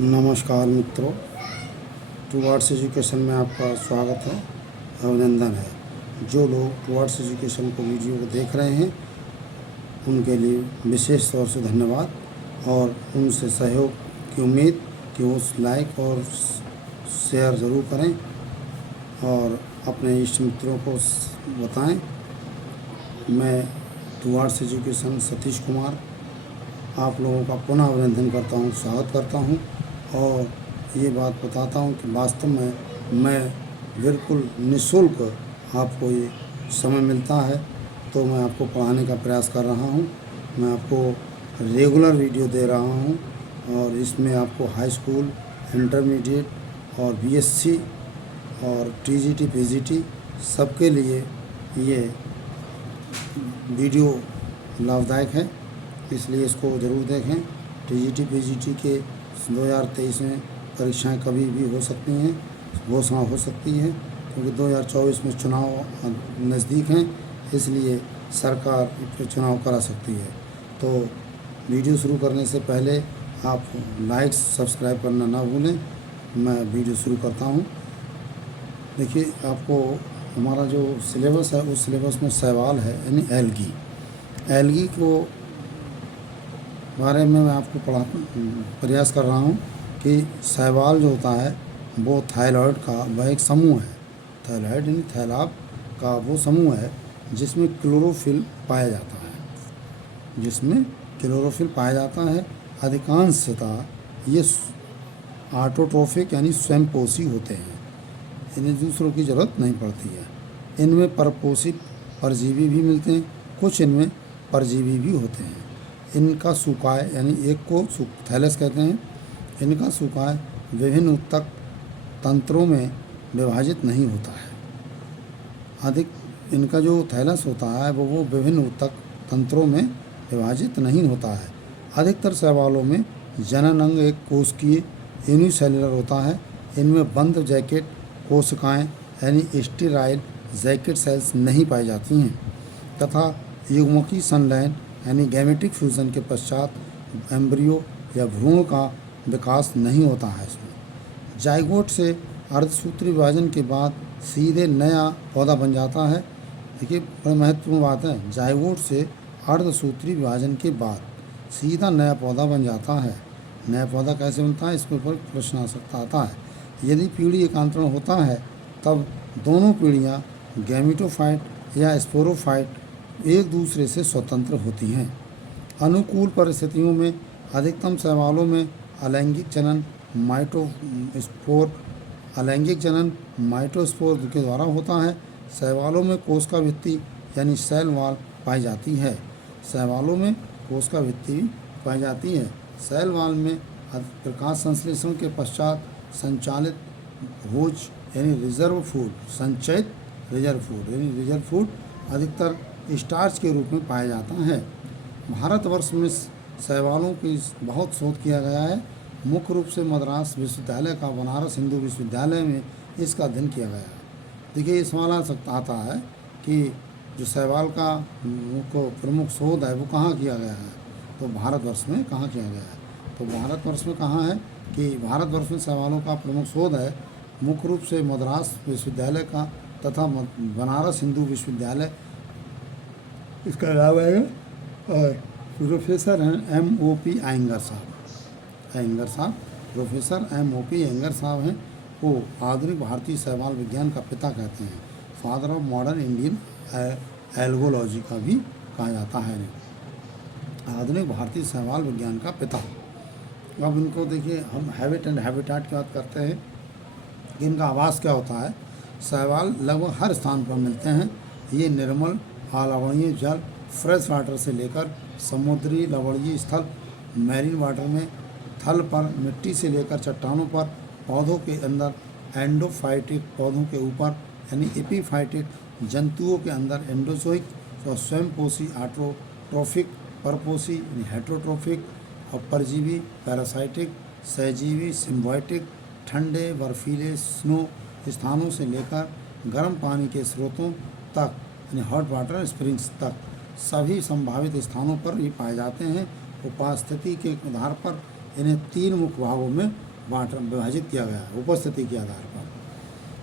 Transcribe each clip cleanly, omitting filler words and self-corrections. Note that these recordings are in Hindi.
नमस्कार मित्रों, टुवर्ड्स एजुकेशन में आपका स्वागत है, अभिनंदन है। जो लोग टुवर्ड्स एजुकेशन को वीडियो को देख रहे हैं उनके लिए विशेष तौर से धन्यवाद और उनसे सहयोग की उम्मीद कि वो लाइक और शेयर ज़रूर करें और अपने इष्ट मित्रों को बताएं। मैं टुवर्ड्स एजुकेशन सतीश कुमार आप लोगों का पुनः अभिनंदन करता हूं, स्वागत करता हूं और ये बात बताता हूं कि वास्तव में मैं बिल्कुल निःशुल्क आपको ये समय मिलता है तो मैं आपको पढ़ाने का प्रयास कर रहा हूं। मैं आपको रेगुलर वीडियो दे रहा हूं और इसमें आपको हाई स्कूल, इंटरमीडिएट और बीएससी और टीजीटी, पीजीटी सबके लिए ये वीडियो लाभदायक है, इसलिए इसको ज़रूर देखें। टीजीटी, पीजीटी के 2023 में परीक्षाएं कभी भी हो सकती हैं, घोषणा हो सकती है क्योंकि 2024 में चुनाव नज़दीक हैं, इसलिए सरकार चुनाव करा सकती है। तो वीडियो शुरू करने से पहले आप लाइक सब्सक्राइब करना ना भूलें। मैं वीडियो शुरू करता हूं। देखिए, आपको हमारा जो सिलेबस है उस सिलेबस में सवाल है यानी एल्गी को बारे में मैं आपको प्रयास कर रहा हूं कि शैवाल जो होता है वो थायराइड का वह एक समूह है। थायराइड यानी थैलाब का वो समूह है जिसमें क्लोरोफिल पाया जाता है, अधिकांशतः ये ऑटोट्रोफिक यानी स्वयंपोषी होते हैं, इन्हें दूसरों की ज़रूरत नहीं पड़ती है। इनमें परपोषी परजीवी भी मिलते हैं, कुछ इनमें परजीवी भी होते हैं। इनका सूकाय यानी एक को थैलस कहते हैं। इनका सूकाय विभिन्न उत्तक तंत्रों में विभाजित नहीं होता है। इनका जो थैलस होता है वो विभिन्न उत्तक तंत्रों में विभाजित नहीं होता है। अधिकतर शैवालों में जनन अंग एक कोशिकीय यूनिसेल्युलर होता है। इनमें बंद जैकेट कोशिकाएं यानी स्टेराइल जैकेट सेल्स नहीं पाई जाती हैं तथा युग्मकीय संलयन यानी गैमेटिक फ्यूजन के पश्चात एम्ब्रियो या भ्रूण का विकास नहीं होता है। इसमें जाइगोट से अर्धसूत्री विभाजन के बाद सीधे नया पौधा बन जाता है। देखिए, बड़ी महत्वपूर्ण बात है, जाइगोट से अर्धसूत्री विभाजन के बाद सीधा नया पौधा बन जाता है। नया पौधा कैसे बनता है, इसके ऊपर प्रश्न आ सकता आता है। यदि पीढ़ी एकांतरण होता है तब दोनों पीढ़ियाँ गैमेटोफाइट या स्पोरोफाइट एक दूसरे से स्वतंत्र होती हैं। अनुकूल परिस्थितियों में अधिकतम शैवालों में अलैंगिक जनन माइटोस्पोर के द्वारा होता है। शैवालों में कोशिका भित्ति यानी सेल वॉल पाई जाती है। सेल वॉल में प्रकाश संश्लेषण के पश्चात संचालित भोज यानी संचयित रिजर्व फूड अधिकतर स्टार्च के रूप में पाया जाता है। भारतवर्ष में शैवालों की बहुत शोध किया गया है। मुख्य रूप से मद्रास विश्वविद्यालय का बनारस हिंदू विश्वविद्यालय में इसका अध्ययन किया गया है। देखिए, ये सवाल आ सकता आता है कि जो शैवाल का प्रमुख शोध है वो कहाँ किया गया है, तो भारतवर्ष में कहाँ किया गया है। तो भारतवर्ष में कहाँ है कि भारतवर्ष में शैवालों का प्रमुख शोध है मुख्य रूप से मद्रास विश्वविद्यालय का तथा बनारस हिंदू विश्वविद्यालय। इसका अलावा है और प्रोफेसर हैं MOP अयंगर साहब। प्रोफेसर MOP अयंगर साहब हैं। वो आधुनिक भारतीय शैवाल विज्ञान का पिता कहते हैं। Father of modern Indian algology का भी कहा जाता है। आधुनिक भारतीय शैवाल विज्ञान का पिता। अब इनको देखिए, हम हैबिट एंड हैबिटाट की बात करते हैं कि इनका आवास क्या होता है। शैवाल लगभग हर स्थान पर मिलते हैं। ये निर्मल लवणीय जल फ्रेश वाटर से लेकर समुद्री लवणीय स्थल मैरीन वाटर में, थल पर मिट्टी से लेकर चट्टानों पर, पौधों के अंदर एंडोफाइटिक, पौधों के ऊपर यानी एपीफाइटिक, जंतुओं के अंदर एंडोजोइक और स्वयंपोषी ऑटोट्रोफिक, परपोषी यानी हेटरोट्रोफिक और परजीवी पैरासाइटिक, सहजीवी सिम्बायोटिक, ठंडे बर्फीले स्नो स्थानों से लेकर गर्म पानी के स्रोतों तक यानी हॉट वाटर स्प्रिंग्स तक सभी संभावित स्थानों पर ये पाए जाते हैं। उपास्थिति के आधार पर इन्हें 3 मुख्य भागों में विभाजित किया गया है उपस्थिति के आधार पर।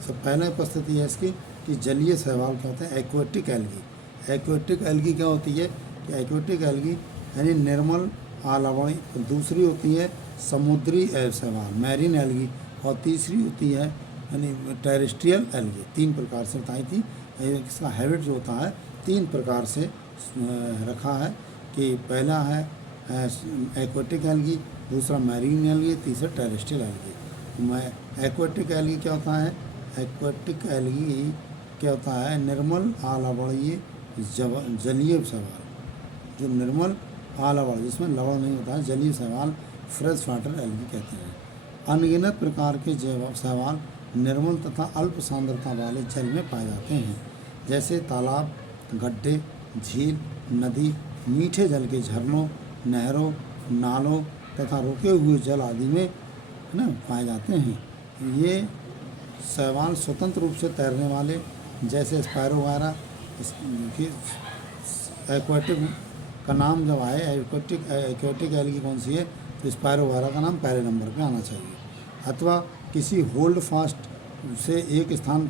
सब पहले उपस्थिति है इसकी कि जलीय शैवाल क्या होते हैं, एक्वेटिक एल्गी। एक्वेटिक एल्गी क्या होती है कि एक्वेटिक एल्गी यानी निर्मल आलवणी, दूसरी होती है समुद्री शैवाल मैरीन एल्गी, और तीसरी होती है यानी टेरेस्ट्रियल एल्गी। 3 प्रकार से बताई थी। इसका हैबिट जो होता है 3 प्रकार से रखा है कि पहला है एक्वेटिक एल्गी, दूसरा मैरीन एल्गी, तीसरा टेरेस्ट्रियल एल्गी। एक्वेटिक एल्गी क्या होता है, एक्वेटिक एल्गी क्या होता है, निर्मल आलवणीय जलीय शैवाल, जो निर्मल आलवण जिसमें लवण नहीं होता है, जलीय शैवाल फ्रेश वाटर एल्गी कहते हैं। अनगिनत प्रकार के जैव शैवाल निर्मल तथा अल्प सांद्रता वाले जल में पाए जाते हैं, जैसे तालाब, गड्ढे, झील, नदी, मीठे जल के झरनों, नहरों, नालों तथा रुके हुए जल आदि में ना पाए जाते हैं। ये शैवाल स्वतंत्र रूप से तैरने वाले जैसे स्पायरो वगैरह, एक्वेटिक का नाम जब आए एक्वेटिक एल्गी कौन सी है तो स्पायरो वगैरह का नाम पहले नंबर पे आना चाहिए। अथवा किसी होल्ड फास्ट से एक स्थान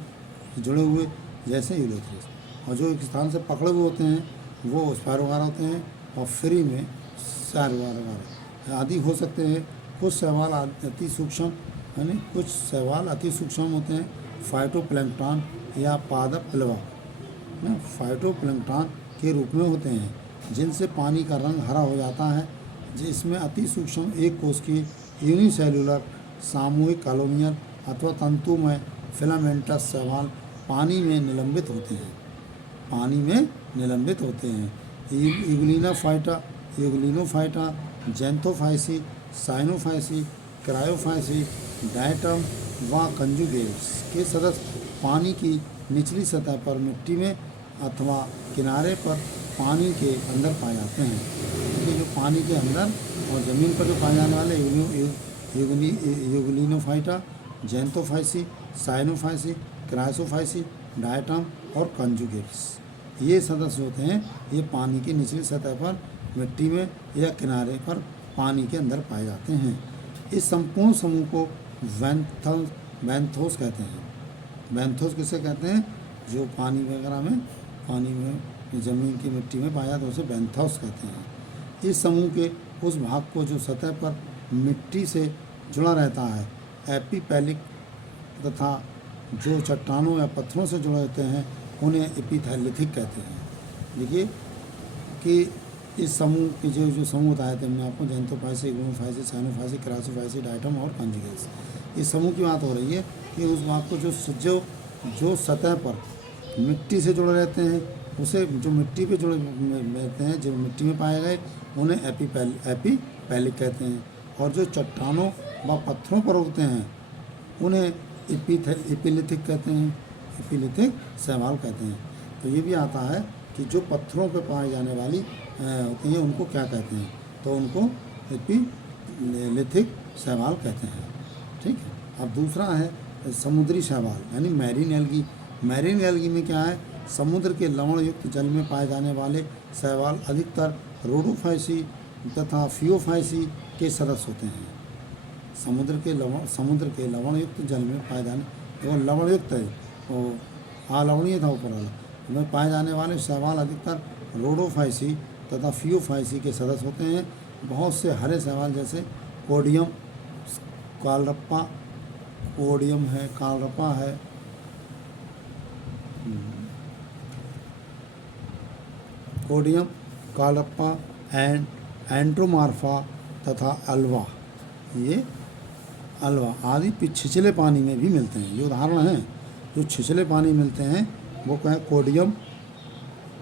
जुड़े हुए जैसे यूलोथ्रिस, और जो एक स्थान से पकड़े हुए होते हैं वो स्पायरो वगैरह होते हैं, और फ्री में साइरो वगैरह आदि हो सकते हैं। कुछ शैवाल अति सूक्ष्म यानी कुछ शैवाल अति सूक्ष्म होते हैं, फाइटोप्लैंक्टन या पादप प्लवा फाइटोप्लैंक्टन के रूप में होते हैं, जिनसे पानी का रंग हरा हो जाता है। जिसमें अति सूक्ष्म एक कोशिकीय यूनिसेल्युलर सामूहिक कॉलोनियल अथवा तंतुमय फिलामेंटस शैवाल पानी में निलंबित होते हैं, पानी में निलंबित होते हैं। यूग्लिनोफाइटा, जेंथोफाइसी, साइनोफाइसी, क्रायोफाइसी, डायटम व कंजुगेट्स के सदस्य पानी की निचली सतह पर मिट्टी में अथवा किनारे पर पानी के अंदर पाए जाते हैं। क्योंकि जो पानी के अंदर और ज़मीन पर जो पाए जाने वाले यूग्लिनोफाइटा, जेंथोफाइसी, साइनोफाइसी, क्रायोफाइसी, डायटम और कंजुगेट्स, ये सदस्य होते हैं। ये पानी की निचली सतह पर मिट्टी में या किनारे पर पानी के अंदर पाए जाते हैं। इस संपूर्ण समूह को बैंथोस कहते हैं। बैंथोस किसे कहते हैं, जो पानी वगैरह में ज़मीन की मिट्टी में पाया तो उसे बैंथोस कहते हैं। इस समूह के उस भाग को जो सतह पर मिट्टी से जुड़ा रहता है एपिपेलिक, तथा जो चट्टानों या पत्थरों से जुड़े होते हैं उन्हें एपिथेलिथिक कहते हैं। देखिए कि इस समूह के जो समूह बताए थे हमने आपको, जेंथोफाइसी, यूग्लिनोफाइसी, साइनोफाइसी, क्रायोफाइसी, डायटम और कंजुगेट्स, इस समूह की बात हो रही है कि उस भाग को जो सतह पर मिट्टी से जुड़े रहते हैं उसे, जो मिट्टी पे जुड़े रहते हैं, जो मिट्टी में पाए गए उन्हें एपिपेलिक कहते हैं, और जो चट्टानों व पत्थरों पर उगते हैं उन्हें एपिलिथिक कहते हैं, एपिलिथिक शैवाल कहते हैं। तो ये भी आता है कि जो पत्थरों पर पाई जाने वाली होती हैं उनको क्या कहते हैं, तो उनको एपिलिथिक शैवाल कहते हैं। ठीक है। अब दूसरा है समुद्री शैवाल यानी मैरीन एल्गी। मैरीन एल्गी में क्या है, समुद्र के लवण युक्त जल में पाए जाने वाले शैवाल अधिकतर रोडोफाइसी तथा फियोफाइसी के सदस्य होते हैं। समुद्र के लवण युक्त जल में पाए जाने, केवल लवण युक्त है वो अलवणीय था ऊपर वाला, में पाए जाने वाले शैवाल अधिकतर रोडोफाइसी तथा फियोफाइसी के सदस्य होते हैं। बहुत से हरे शैवाल जैसे कोडियम, कालरप्पा, कोडियम है, कालरप्पा है, कोडियम, कालरप्पा एंड एंड्रोमार्फा तथा अल्वा, ये अल्वा आदि छिछले पानी में भी मिलते हैं। ये उदाहरण हैं जो छिछले पानी मिलते हैं वो क्या है,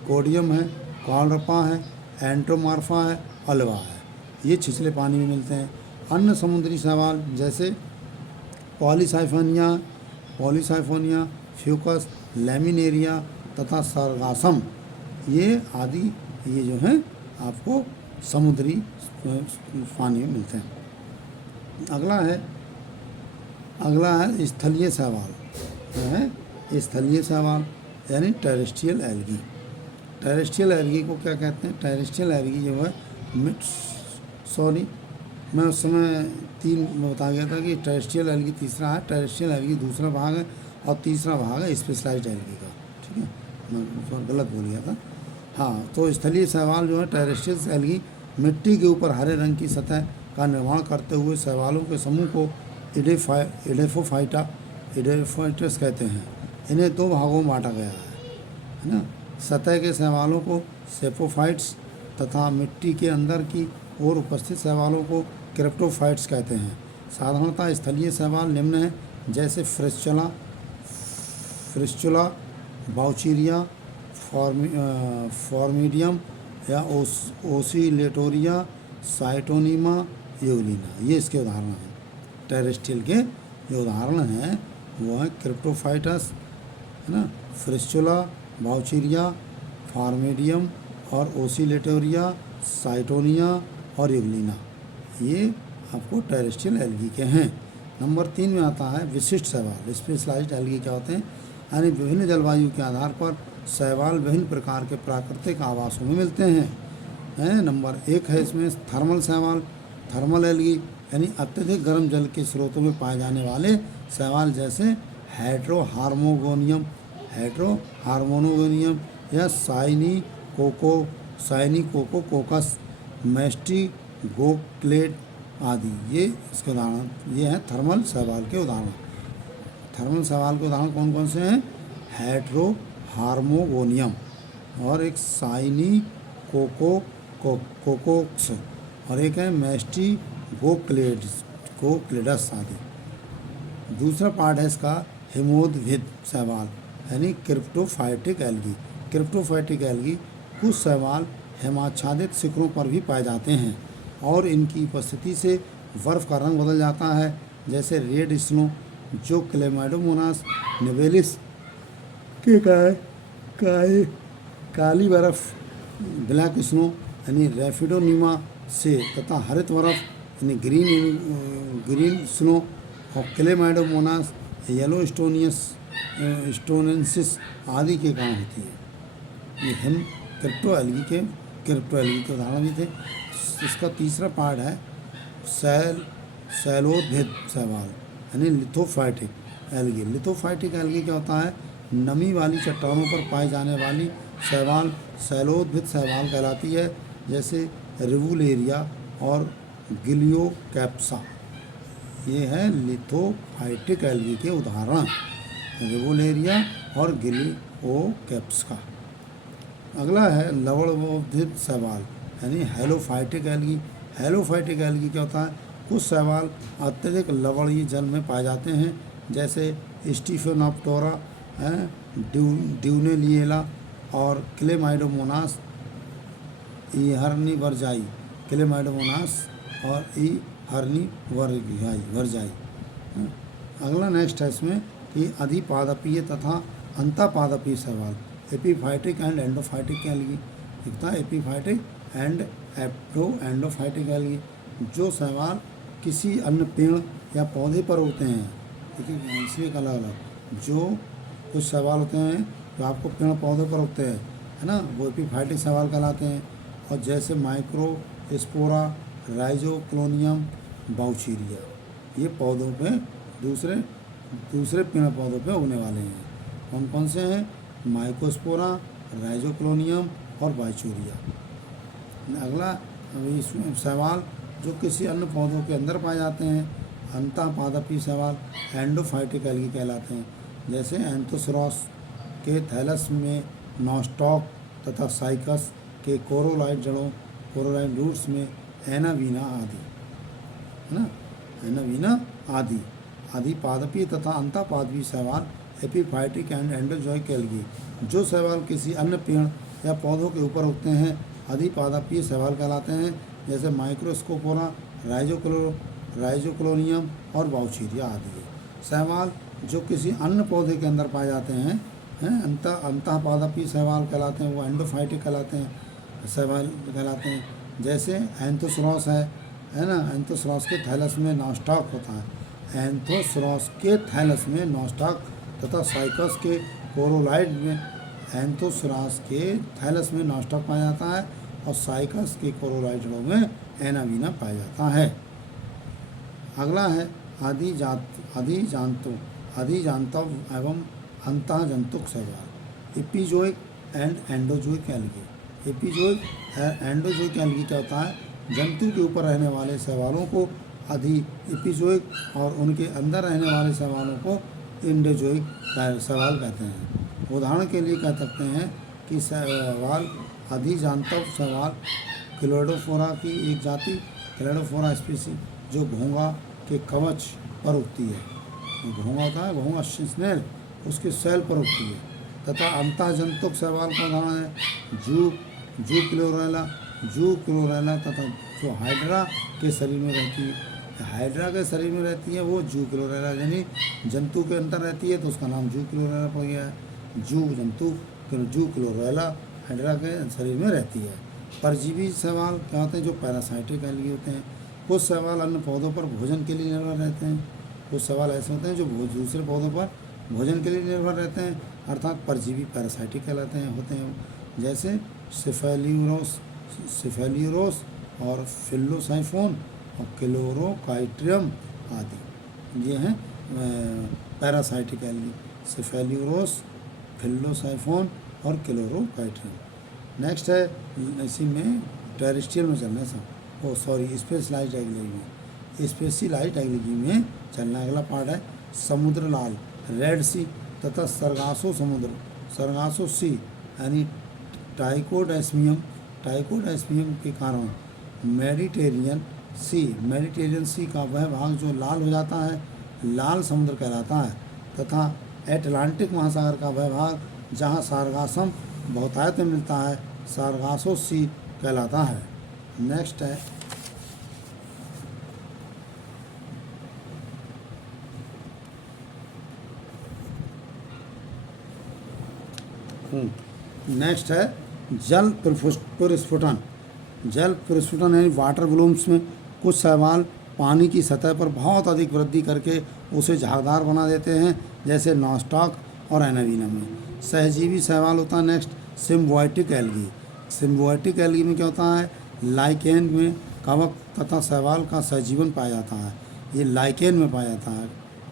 कोडियम है, कालरप्पा है, एंड्रोमार्फा है, अल्वा है, ये छिछले पानी में मिलते हैं। अन्य समुद्री शैवाल जैसे पॉलीसाइफोनिया, फ्यूकस, लैमिनेरिया तथा सरगासम, ये आदि ये जो हैं आपको समुद्री पानी में मिलते हैं। अगला है स्थलीय शैवाल। है स्थलीय शैवाल यानी टेरेस्ट्रियल एल्गी। टेरेस्ट्रियल एल्गी को क्या कहते हैं, टेरेस्ट्रियल एल्गी जो है मैं उस समय 3 बता गया था कि टेरेस्ट्रियल एल्गी तीसरा है, टेरेस्ट्रियल एल्गी दूसरा भाग है और तीसरा भाग है स्पेशलाइज्ड एल्गी का। ठीक है, मैं थोड़ा गलत बोल गया था। हाँ, तो स्थलीय शैवाल जो है टेरेस्ट्रियल एल्गी मिट्टी के ऊपर हरे रंग की सतह का निर्माण करते हुए शैवालों के समूह को एडेफाइटस कहते हैं। इन्हें 2 भागों में बांटा गया है ना। सतह के शैवालों को सेपोफाइट्स तथा मिट्टी के अंदर की ओर उपस्थित शैवालों को क्रिप्टोफाइट्स कहते हैं। साधारणतः स्थलीय शैवाल निम्न हैं, जैसे फ्रिस्चुला, बाउचीरिया, फॉर्मिडियम या ओसिलेटोरिया, साइटोनीमा, यूलिना। ये इसके उदाहरण हैं। टेरेस्ट्रियल के जो उदाहरण हैं वो हैं क्रिप्टोफाइटस, है ना, फ्रिस्चुला, बाउचीरिया, फॉर्मिडियम और ओसिलेटोरिया, साइटोनिया और यूलिना। ये आपको टेरेस्ट्रियल एल्गी के हैं। नंबर 3 में आता है विशिष्ट शैवाल। स्पेशलाइज्ड एल्गी क्या होते हैं? यानी विभिन्न जलवायु के आधार पर शैवाल विभिन्न प्रकार के प्राकृतिक आवासों में मिलते हैं। नंबर 1 है इसमें थर्मल शैवाल। थर्मल एल्गी यानी अत्यधिक गर्म जल के स्रोतों में पाए जाने वाले शैवाल, जैसे हाइड्रोहार्मोनोगोनियम या साइनिकोकोकस, मेस्टिगोक्लेड आदि। ये इसके उदाहरण, ये हैं थर्मल शैवाल के उदाहरण। थर्मल शैवाल के उदाहरण कौन कौन से हैं? हाइड्रोहार्मोगोनियम और एक साइनिकोकोक्स और एक है मेस्टिगोक्लेडस आदि। दूसरा पार्ट है इसका हिमोद्भिद शैवाल यानी क्रिप्टोफाइटिक एल्गी। क्रिप्टोफाइटिक एल्गी कुछ शैवाल हिमाच्छादित शिखरों पर भी पाए जाते हैं और इनकी उपस्थिति से बर्फ़ का रंग बदल जाता है, जैसे रेड स्नो जो क्लेमाइडोमोनास निवेलिस के काली बर्फ़, ब्लैक स्नो यानी रैफिडोनिमा से, तथा हरित बर्फ़ यानी ग्रीन स्नो और क्लेमाइडोमोनास येलो स्टोनेंसिस आदि के कारण होती है। ये हम क्रिप्टो एल्गी के उदाहरण भी थे। इसका तीसरा पार्ट है सैलोद्भिद शैवाल यानी लिथोफाइटिक एल्गी। लिथोफाइटिक एल्गी क्या होता है? नमी वाली चट्टानों पर पाई जाने वाली शैवाल सैलोद्भिद शैवाल कहलाती है, जैसे रिवुलेरिया और गिलियोकैप्सा। ये है लिथोफाइटिक एल्गी के उदाहरण, रिवुलेरिया और गिलियोकैप्सा। अगला है लवणोद्भिद शैवाल यानी हेलोफाइटिक एल्गी। हेलोफाइटिक एल्गी क्या होता है? कुछ शैवाल अत्यधिक लवणीय जल में पाए जाते हैं, जैसे स्टीफेनोप्टेरा, ड्यूनेलिएला और क्लेमाइडोमोनास ईहर्निवर्जाई। अगला नेक्स्ट है इसमें कि अधिपादपीय तथा अंतःपादपीय शैवाल एपीफाइटिक एंड एंडोफाइटिक एल्गी। दिखता है एपीफाइटिक एंड एंडोफाइटिक एल्गी। जो शैवाल किसी अन्य पेड़ या पौधे पर उगते हैं, देखिए इसलिए अलग अलग जो कुछ शैवाल होते हैं जो आपको पेड़ पौधे पर उगते हैं, है ना, वो एपीफाइटिक शैवाल कहलाते हैं। और जैसे माइक्रोस्पोरा, राइजोक्लोनियम, बाउचीरिया, ये पौधों पे दूसरे पेड़ पौधों पे उगने वाले हैं। कौन कौन से हैं? माइक्रोस्पोरा, राइजोक्लोनियम और बाउचीरिया। अगला इसमें शैवाल जो किसी अन्य पौधों के अंदर पाए जाते हैं, अंतःपादपीय शैवाल एंडोफाइटिक एल्गी कहलाते हैं, जैसे एंथोसरॉस के थैलस में नॉस्टॉक तथा साइकस के कोरोलाइड जड़ों, कोरोलाइड रूट्स में एनावीना आदि, है ना, एनावीना आदि। अधिपादपीय तथा अंतःपादपीय शैवाल एपीफाइटिक एंड एंडोजोइक एल्गी। जो शैवाल किसी अन्य पेड़ या पौधों के ऊपर उगते हैं अधिपादपीय शैवाल कहलाते हैं, जैसे माइक्रोस्कोपोरा, राइजोक्लोनियम और बाउचीरिया आदि। शैवाल जो किसी अन्य पौधे के अंदर पाए जाते हैं अंतःपादपीय शैवाल कहलाते हैं, वो एंडोफाइटिक कहलाते हैं, शैवाल कहलाते हैं। जैसे एंथोसरॉस है ना, एंथोसरॉस के थैलस में नॉस्टॉक होता है, एंथोसरॉस के थैलस में नॉस्टॉक तथा साइकस के कोरोलाइड में एंथोसरॉस के थैलस में नॉस्टॉक पाया जाता है और साइकस के कोरोलाइड जड़ों में एनावीना पाया जाता है। अगला है अधिजांतव एवं अंतःजंतुक शैवाल। Epizoic and endozoic algae. Epizoic endozoic algae क्या होता है, जंतु के ऊपर रहने वाले शैवालों को एपिजोइक और उनके अंदर रहने वाले शैवालों को एंडोजोइक शैवाल कहते हैं। उदाहरण के लिए कह सकते हैं कि शैवाल अधिजांतव शैवाल क्लेडोफोरा की एक जाति, क्लेडोफोरा स्पीसी, जो घोंघा के कवच पर उगती है। घोंघा होता है, घोंघा स्नेल, उसके सेल पर उगती है। तथा अंतःजंतुक शैवाल का उदाहरण है जू क्लोरेला तथा जो हाइड्रा के शरीर में रहती है। हाइड्रा के शरीर में रहती है वो जू क्लोरेला, यानी जंतु के अंदर रहती है तो उसका नाम जू क्लोरेला पड़ गया है। जू क्लोरेला हाइड्रा के शरीर में रहती है। परजीवी शैवाल क्या होते हैं, जो पैरासाइटिक एल्गी होते हैं। कुछ शैवाल अन्य पौधों पर भोजन के लिए निर्भर रहते हैं। कुछ शैवाल ऐसे होते हैं जो दूसरे पौधों पर भोजन के लिए निर्भर रहते हैं, अर्थात परजीवी पैरासाइटिक कहलाते हैं होते हैं, जैसे सिफेलियोरोस और फिलोसाइफोन और क्लोरोकाइट्रियम आदि। ये हैं पैरासाइटिक एल्गी, सिफेलियोरोस, फिलोसाइफोन और क्लोरोकाइट्रियम। नेक्स्ट है इसी में टेरेस्ट्रियल में चलना है स्पेशलाइज्ड एल्गी में चलना। अगला पार्ट है समुद्र लाल, रेड सी तथा सरगासो समुद्र, सरगासो सी, यानी टाइकोडेस्मियम के कारण मेडिटेरियन सी का वह भाग जो लाल हो जाता है लाल समुद्र कहलाता है, तथा एटलांटिक महासागर का वह भाग जहाँ सारगासम बहुतायत में मिलता है सारगासो सी कहलाता है। नेक्स्ट है जल प्रस्फुटन। यानी वाटर ब्लूम्स में कुछ शैवाल पानी की सतह पर बहुत अधिक वृद्धि करके उसे झागदार बना देते हैं, जैसे नॉस्टॉक और एनावीना में। सहजीवी शैवाल होता है नेक्स्ट सिम्बायोटिक एल्गी में क्या होता है, लाइकेन में कवक तथा शैवाल का सहजीवन पाया जाता है। ये लाइकेन में पाया जाता है,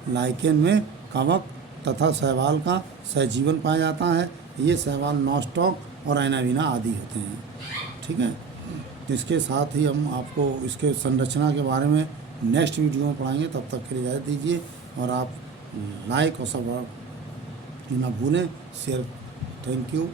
लाइकेन में कवक तथा शैवाल का सहजीवन पाया जाता है। ये शैवाल नॉस्टॉक और एनावीना आदि होते हैं। ठीक है, इसके साथ ही हम आपको इसके संरचना के बारे में नेक्स्ट वीडियो में पढ़ाएंगे। तब तक के लिए इजाज़त दीजिए और आप लाइक और सब ना भूलें, शेयर। Thank you.